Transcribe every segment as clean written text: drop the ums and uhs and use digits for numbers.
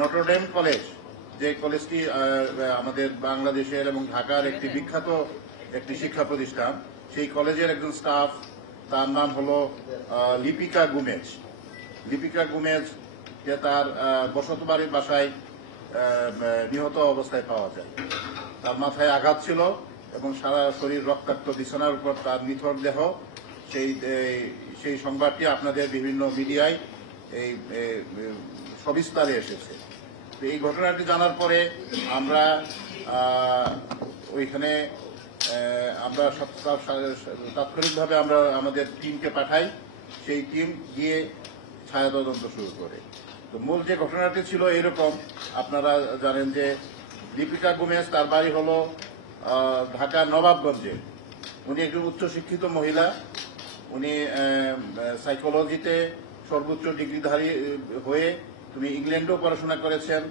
Notre Dame college, যে কলেজটি আমাদের বাংলাদেশের এবং ঢাকার একটি বিখ্যাত একটি শিক্ষা প্রতিষ্ঠান, সেই কলেজের একজন স্টাফ, তার নাম হলো লিপিকা গুমেজ। লিপিকা গুমেজ যে তার বসতবাড়ির বাসায় নিহত অবস্থায় পাওয়া যায়। তার মাথায় আঘাত ছিল এবং সারা শরীর রক্তাক্ত, বিছানার উপর তার নিথর দেহ। সেই সংবাদটি আপনাদের বিভিন্ন মিডিয়ায় এই সবিস্তারে এসেছে। তো এই ঘটনাটি জানার পরে আমরা ওইখানে আমরা তাৎক্ষণিকভাবে আমরা আমাদের টিমকে পাঠাই। সেই টিম গিয়ে ছায়া তদন্ত শুরু করে। তো মূল যে ঘটনাটি ছিল এরকম, আপনারা জানেন যে দীপিকা গুমেজ, তার বাড়ি হলো ঢাকা নবাবগঞ্জে। উনি একজন উচ্চশিক্ষিত মহিলা। উনি সাইকোলজিতে সর্বোচ্চ ডিগ্রিধারী হয়ে উনি ইংল্যান্ডেও পড়াশোনা করেছেন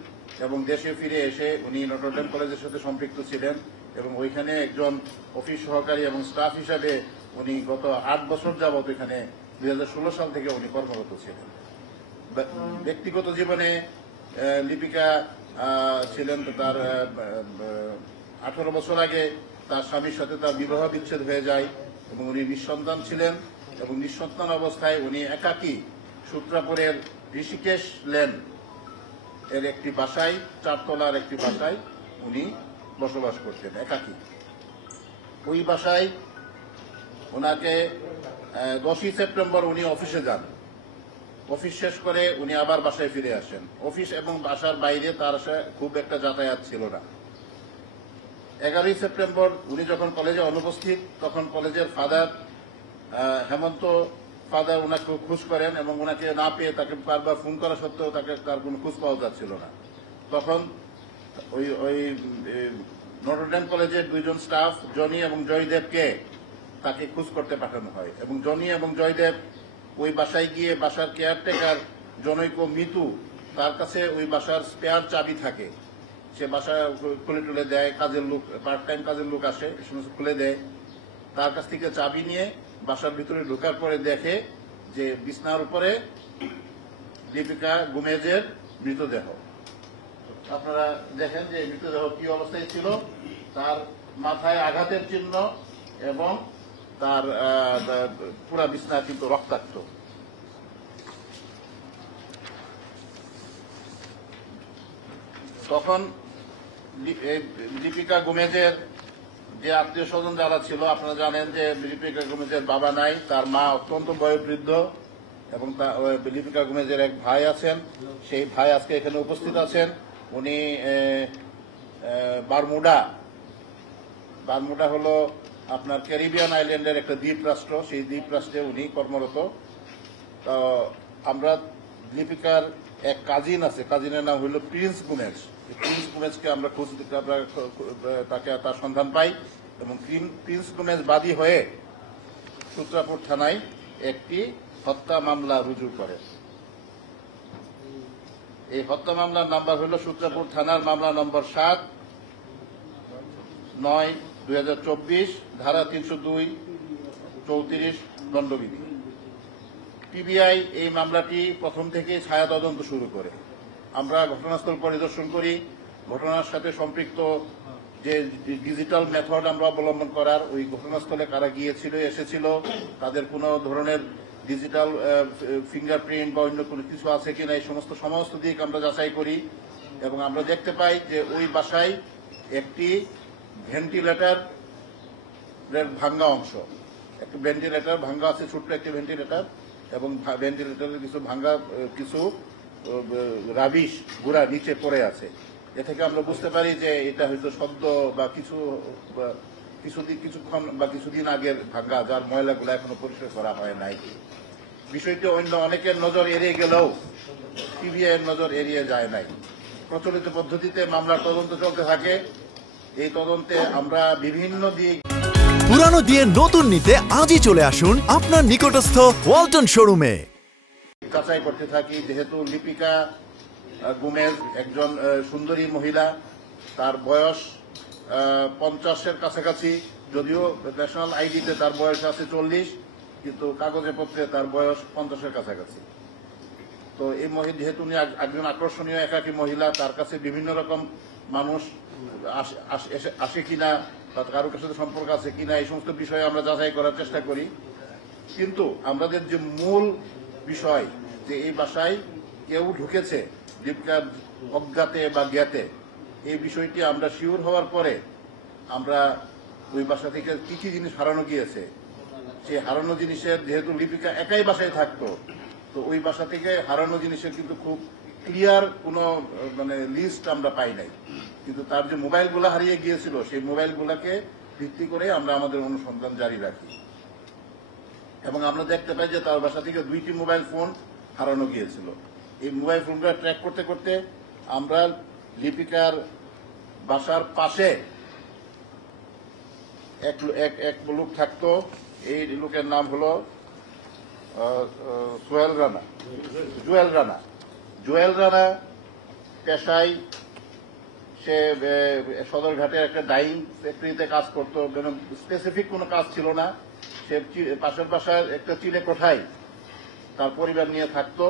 এবং দেশে ফিরে এসে উনি নটরডেম কলেজের সাথে সম্পৃক্ত ছিলেন এবং ওইখানে একজন অফিস সহকারী এবং স্টাফ হিসাবে উনি গত 8 বছর যাবৎ এখানে 2016 সাল থেকে উনি কর্মরত ছিলেন। ব্যক্তিগত জীবনে লিপিকা ছিলেন, তার 18 বছর আগে তার স্বামীর সাথে তার বিবাহ বিচ্ছেদ হয়ে যায় এবং উনি নিঃসন্তান ছিলেন এবং নিঃসন্তান অবস্থায় উনি একাকী সূত্রাপুরের ঋষিকেশ লেন এর একটি বাসায়, 4 তলার একটি বাসায় উনি বসবাস করতেন একাকী। ওই বাসায় ওনাকে 10ই সেপ্টেম্বর উনি অফিসে যান। অফিস শেষ করে উনি আবার বাসায় ফিরে আসেন। অফিস এবং বাসার বাইরে তার খুব একটা যাতায়াত ছিল না। 11ই সেপ্টেম্বর উনি যখন কলেজে অনুপস্থিত, তখন কলেজের ফাদার হেমন্ত ফাদার ওনাকে খোঁজ করেন এবং ওনাকে না পেয়ে তাকে বারবার ফোন করা সত্ত্বেও তার কোনো খোঁজ পাওয়া যাচ্ছিল না। তখন ওই নটরডেম কলেজের 2 জন স্টাফ, জনি এবং জয়দেবকে তাকে খোঁজ করতে পাঠানো হয় এবং জনি এবং জয়দেব ওই বাসায় গিয়ে বাসার কেয়ারটেকার জনৈক মিতু, তার কাছে ওই বাসার স্পেয়ার চাবি থাকে। সে বাসা খুলে টুলে দেয়, কাজের লোক, পার্ট টাইম কাজের লোক আসে, এ সমস্ত খুলে দেয়। তার কাছ থেকে চাবি নিয়ে বাসার ভিতরে ঢোকার পরে দেখে যে বিছনার উপরে দীপিকা গুমেজের মৃতদেহ। আপনারা দেখেন যে মৃতদেহ কি অবস্থায় ছিল। তার মাথায় আঘাতের চিহ্ন এবং তার পুরা বিছনা কিন্তু রক্তাক্ত। তখন দীপিকা গুমেজের যে আত্মীয় স্বজন যারা ছিল, আপনারা জানেন যে দীপিকা গুমেজের বাবা নাই, তার মা অত্যন্ত বয়োবৃদ্ধ এবং দীপিকা গুমেজের এক ভাই আছেন। সেই ভাই আজকে এখানে উপস্থিত আছেন। উনি বারমুডা হলো আপনার ক্যারিবিয়ান আইল্যান্ডের একটা দ্বীপ রাষ্ট্র। সেই দ্বীপ রাষ্ট্রে উনি কর্মরত। তো আমরা দীপিকার এক কাজিন আছে, কাজিনের নাম হইল প্রিন্স গুমেজ। প্রিন্স গুমেজকে আমরা তাকে তার সন্ধান পাই এবং প্রিন্স গুমেজ বাদী হয়ে সূত্রাপুর থানায় একটি হত্যা মামলা রুজু করে। এই হত্যা মামলার নাম্বার হল সূত্রাপুর থানার মামলা নম্বর 7/9/2024, ধারা 302-34 দণ্ডবিধি। পিবিআই এই মামলাটি প্রথম থেকে ছায়া তদন্ত শুরু করে। আমরা ঘটনাস্থল পরিদর্শন করি। ঘটনার সাথে সম্পৃক্ত যে ডিজিটাল মেথড আমরা অবলম্বন করার, ওই ঘটনাস্থলে কারা গিয়েছিল, এসেছিল, তাদের কোনো ধরনের ডিজিটাল ফিঙ্গারপ্রিন্ট বা অন্য কোনো কিছু আছে কিনা, এই সমস্ত দিক আমরা যাচাই করি এবং আমরা দেখতে পাই যে ওই বাসায় একটি ভেন্টিলেটরের ভাঙ্গা অংশ, একটি ভেন্টিলেটর ভাঙ্গা আছে, ছোট্ট একটি ভেন্টিলেটর, এবং ভেন্টিলেটরের কিছু রাবিশ গুঁড়া নিচে পড়ে আছে। এ থেকে আমরা বুঝতে পারি যে এটা হয়তো শব্দ বা কিছুক্ষণ বা কিছুদিন আগের ভাঙ্গা, যার ময়লাগুলো এখনো পরিষ্কার করা হয় নাই। বিষয়টি অন্য অনেকের নজর এড়িয়ে গেলেও পিবিআই এর নজর এড়িয়ে যায় নাই। প্রচলিত পদ্ধতিতে মামলার তদন্ত চলতে থাকে। এই তদন্তে আমরা বিভিন্ন দিক পুরানো দিয়ে নতুন নিতে আজই চলে আসুন আপনার নিকটস্থ ওয়ালটন শোরুমে। যাচাই করতে থাকি। যেহেতু লিপিকা গুমেজ একজন সুন্দরী মহিলা, তার বয়স 50-এর কাছাকাছি, যদিও ন্যাশনাল আইডিতে তার বয়স আছে 40, কিন্তু কাগজে পত্রে তার বয়স 50-এর কাছাকাছি। তো এই যেহেতু উনি একজন আকর্ষণীয় একাকী মহিলা, তার কাছে বিভিন্ন রকম মানুষ আসে কিনা বা কারোর সাথে সম্পর্ক আছে কিনা এই সমস্ত বিষয়ে আমরা যাচাই করার চেষ্টা করি। কিন্তু আমাদের যে মূল বিষয় যে এই বাসায় কেউ ঢুকেছে লিপিকার অজ্ঞাতে বা জ্ঞাতে, এই বিষয়টি আমরা শিওর হওয়ার পরে আমরা ওই বাসা থেকে কি কি জিনিস হারানো গিয়েছে, সেই হারানো জিনিসের যেহেতু লিপিকা একাই বাসায় থাকতো, তো ওই বাসা থেকে হারানো জিনিসের কিন্তু খুব ক্লিয়ার কোনো লিস্ট আমরা পাই নাই। কিন্তু তার যে মোবাইলগুলো হারিয়ে গিয়েছিল সেই মোবাইলগুলোকে ভিত্তি করে আমরা আমাদের অনুসন্ধান জারি রাখি এবং আমরা দেখতে পাই যে তার বাসা থেকে 2টি মোবাইল ফোন হারানো গিয়েছিল। এই মোবাইল ফোনটা ট্র্যাক করতে করতে আমরা লিপিকার বাসার পাশে এক লোক থাকতো, এই লোকের নাম হলো জুয়েল রানা পেশায় সে সদরঘাটের একটা ডাইং ফ্যাক্টরিতে কাজ করতো, স্পেসিফিক কোনো কাজ ছিল না। সে পাশের বাসার একটা চিলে কোঠায় তার পরিবার নিয়ে থাকতো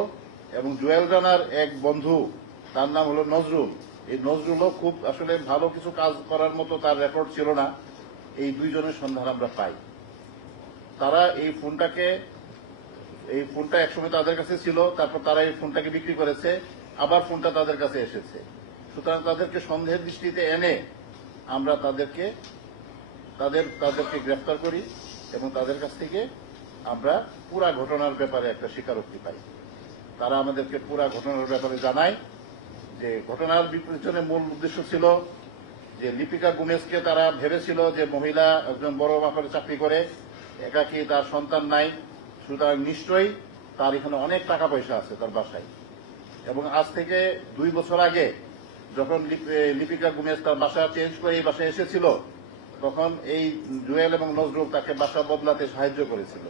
এবং জুয়েল রানার এক বন্ধু, তার নাম হলো নজরুল। এই নজরুলও খুব আসলে ভালো কিছু কাজ করার মতো তার রেকর্ড ছিল না। এই দুইজনের সন্ধান আমরা পাই। তারা এই ফোনটা একসময় তাদের কাছে ছিল, তারপর তারা এই ফোনটাকে বিক্রি করেছে, আবার ফোনটা তাদের কাছে এসেছে। সুতরাং তাদেরকে সন্দেহের দৃষ্টিতে এনে আমরা তাদেরকে গ্রেফতার করি এবং তাদের কাছ থেকে আমরা পুরা ঘটনার ব্যাপারে একটা স্বীকারোক্তি পাই। তারা আমাদেরকে পুরা ঘটনার ব্যাপারে জানায় যে ঘটনার পিছনে মূল উদ্দেশ্য ছিল যে লিপিকা গুমেজকে তারা ভেবেছিল যে মহিলা একজন বড় মাপের চাকরি করে, একাকী, তার সন্তান নাই, সুতরাং নিশ্চয়ই তার এখানে অনেক টাকা পয়সা আছে তার বাসায়। এবং আজ থেকে 2 বছর আগে যখন লিপিকা গুমেজ তার বাসা চেঞ্জ করে এই বাসায় এসেছিল, তখন এই জুয়েল এবং নজরুল তাকে বাসা বদলাতে সাহায্য করেছিল।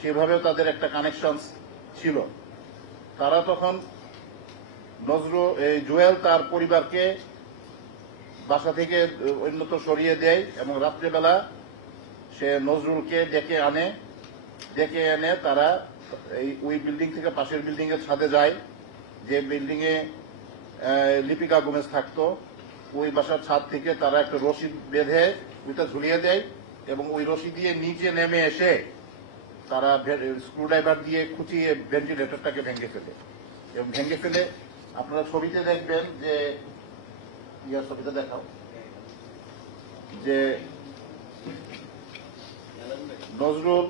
সেভাবেও তাদের একটা কানেকশন ছিল। তারা তখন জুয়েল তার পরিবারকে বাসা থেকে অন্যত্র সরিয়ে দেয় এবং রাত্রেবেলা সে নজরুলকে ডেকে এনে তারা ওই বিল্ডিং থেকে পাশের বিল্ডিং এর ছাদে যায়, যে বিল্ডিং এ লিপিকা গোমেজ থাকতো। ওই বাসার ছাদ থেকে তারা একটা রশি বেঁধে ওইটা ঝুলিয়ে দেয় এবং ওই রশি দিয়ে নিচে নেমে এসে তারা স্ক্রুড্রাইভার দিয়ে খুঁচিয়ে ভেন্টিলেটরটাকে ভেঙে ফেলে এবং ভেঙে ফেলে আপনারা ছবিতে দেখবেন যে ছবিটা দেখাও যে নজরুল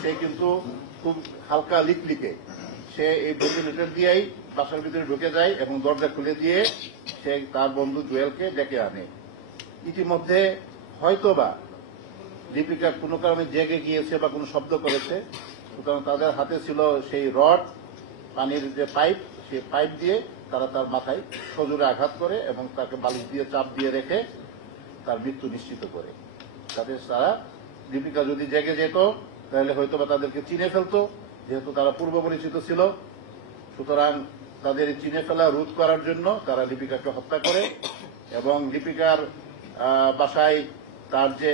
সে কিন্তু খুব হালকা লিকলিকে সে এই ভেন্টিলেটর দিয়েই বাসার ভিতরে ঢুকে যায় এবং দরজা খুলে দিয়ে সে তার বন্ধু জুয়েলকে ডেকে আনে। ইতিমধ্যে হয়তোবা লিপিকা কোনো কারণে জেগে গিয়েছে বা কোনো শব্দ করেছে, সুতরাং তাদের হাতে ছিল সেই রড, পানির যে পাইপ, সেই পাইপ দিয়ে তারা তার মাথায় সজোরে আঘাত করে এবং তাকে বালিশ দিয়ে চাপ দিয়ে রেখে তার মৃত্যু নিশ্চিত করে। তাতে তারা লিপিকা যদি জেগে যেত তাহলে হয়তোবা তাদেরকে চিনে ফেলতো, যেহেতু তারা পূর্ব পরিচিত ছিল। সুতরাং তাদের চিনে ফেলা রোধ করার জন্য তারা লিপিকাকে হত্যা করে এবং লিপিকার বাসায় তার যে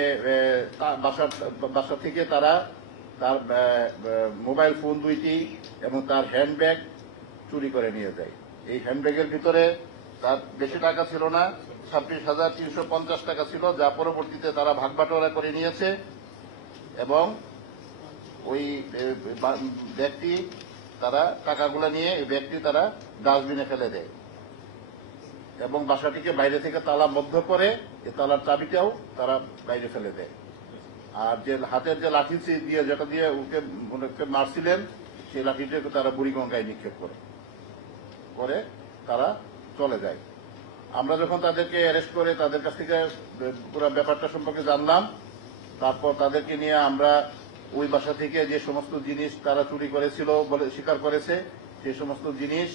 বাসা থেকে তারা তার মোবাইল ফোন 2টি এবং তার হ্যান্ডব্যাগ চুরি করে নিয়ে যায়। এই হ্যান্ডব্যাগের ভিতরে তার বেশি টাকা ছিল না, 26,350 টাকা ছিল, যা পরবর্তীতে তারা ভাগবাটোয়ারা করে নিয়েছে এবং ওই ব্যক্তি তারা টাকাগুলো নিয়ে এই ব্যক্তি তারা ডাস্টবিনে ফেলে দেয় এবং বাসাটিকে বাইরে থেকে তালা বদ্ধ করে এই তালার চাবিটাও তারা বাইরে ফেলে দেয়। আর যে হাতের যে লাঠি দিয়ে যেটা দিয়ে ওকে মারছিলেন সেই লাঠিটাকে তারা বুড়িগঙ্গায় নিক্ষেপ করে তারা চলে যায়। আমরা যখন তাদেরকে অ্যারেস্ট করে তাদের কাছ থেকে পুরো ব্যাপারটা সম্পর্কে জানলাম, তারপর তাদেরকে নিয়ে আমরা ওই বাসা থেকে যে সমস্ত জিনিস তারা চুরি করেছিল বলে স্বীকার করেছে, সেই সমস্ত জিনিস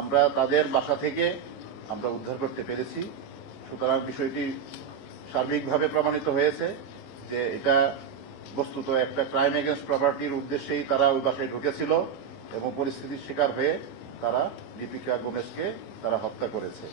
আমরা তাদের বাসা থেকে আমরা উদ্ধার করতে পেরেছি। সুতরাং বিষয়টি সার্বিকভাবে প্রমাণিত হয়েছে যে এটা বস্তুত একটা ক্রাইম এগেন্স্ট প্রপার্টির উদ্দেশ্যেই তারা ওই বাসায় ঢুকেছিল এবং পরিস্থিতির শিকার হয়ে তারা লিপিকা গোমেজকে তারা হত্যা করেছে।